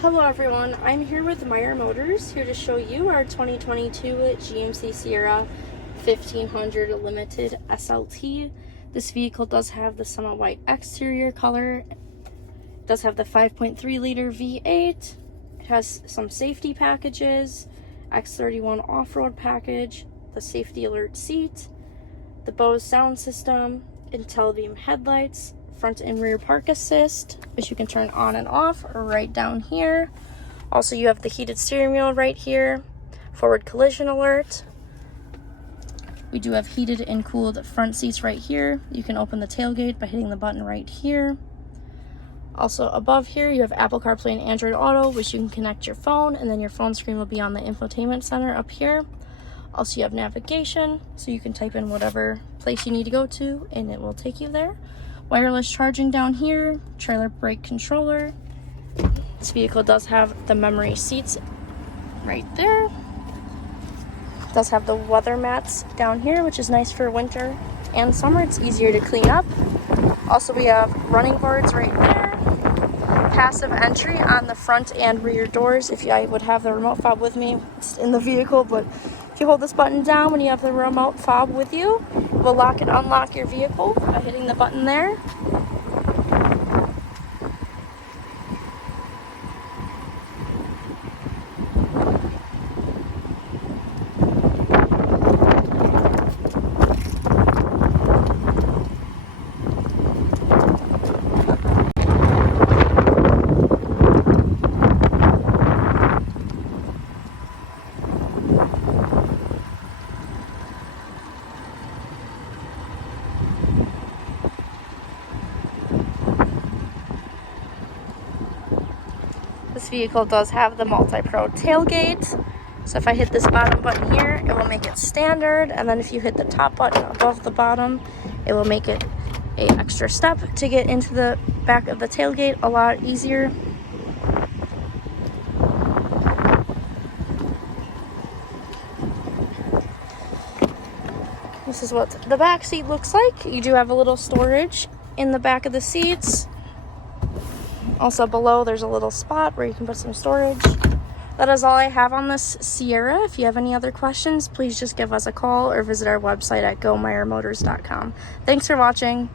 Hello everyone, I'm here with Meyer Motors, here to show you our 2022 GMC Sierra 1500 Limited SLT. This vehicle does have the summer white exterior color, it does have the 5.3 liter V8, it has some safety packages, X31 off-road package, the safety alert seat, the Bose sound system, IntelliBeam headlights, front and rear park assist, which you can turn on and off right down here. Also, you have the heated steering wheel right here, forward collision alert. We do have heated and cooled front seats right here. You can open the tailgate by hitting the button right here. Also above here, you have Apple CarPlay and Android Auto, which you can connect your phone, and then your phone screen will be on the infotainment center up here. Also, you have navigation, so you can type in whatever place you need to go to, and it will take you there. Wireless charging down here, trailer brake controller. This vehicle does have the memory seats right there. It does have the weather mats down here, which is nice for winter and summer. It's easier to clean up. Also, we have running boards right there. Passive entry on the front and rear doors. If I would have the remote fob with me, it's in the vehicle, but if you hold this button down when you have the remote fob with you, it will lock and unlock your vehicle by hitting the button there. This vehicle does have the multi-pro tailgate, so if I hit this bottom button here, it will make it standard, and then if you hit the top button above the bottom, it will make it an extra step to get into the back of the tailgate a lot easier. This is what the back seat looks like. You do have a little storage in the back of the seats. Also below, there's a little spot where you can put some storage. That is all I have on this Sierra. If you have any other questions, please just give us a call or visit our website at gomeyermotors.com. Thanks for watching.